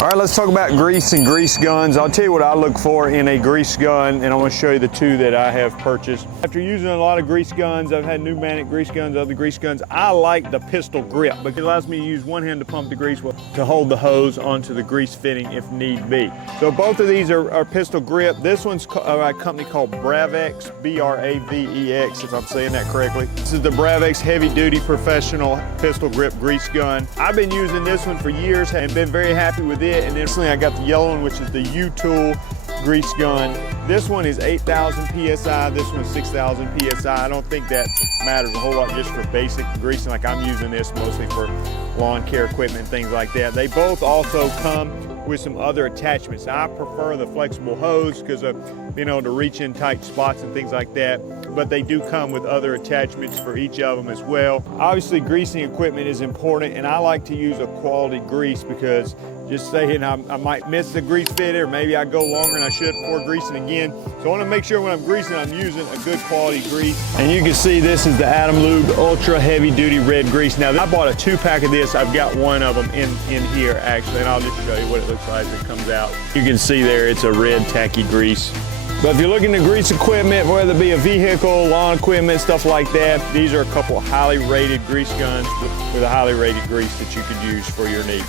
All right, let's talk about grease and grease guns. I'll tell you what I look for in a grease gun, and I want to show you the two that I have purchased. After using a lot of grease guns, I've had pneumatic grease guns, other grease guns, I like the pistol grip because it allows me to use one hand to pump the grease to hold the hose onto the grease fitting if need be. So both of these are pistol grip. This one's a company called Bravex, B-R-A-V-E-X, if I'm saying that correctly. This is the Bravex heavy duty professional pistol grip grease gun. I've been using this one for years and been very happy with it. And then recently I got the yellow one, which is the U-Tool grease gun. This one is 8,000 PSI, this one's 6,000 PSI. I don't think that matters a whole lot just for basic greasing, like I'm using this mostly for lawn care equipment and things like that. They both also come with some other attachments. I prefer the flexible hose because of being able to reach in tight spots and things like that, but they do come with other attachments for each of them as well. Obviously, greasing equipment is important, and I like to use a quality grease because just saying I might miss the grease fit, or maybe I go longer than I should before greasing again. So I want to make sure when I'm greasing, I'm using a good quality grease. And you can see this is the Adam Lube Ultra Heavy Duty Red Grease. Now, I bought a 2-pack of this. I've got one of them in here actually, and I'll just show you what it looks like as it comes out. You can see there it's a red tacky grease. But if you're looking to grease equipment, whether it be a vehicle, lawn equipment, stuff like that, these are a couple of highly rated grease guns with a highly rated grease that you could use for your needs.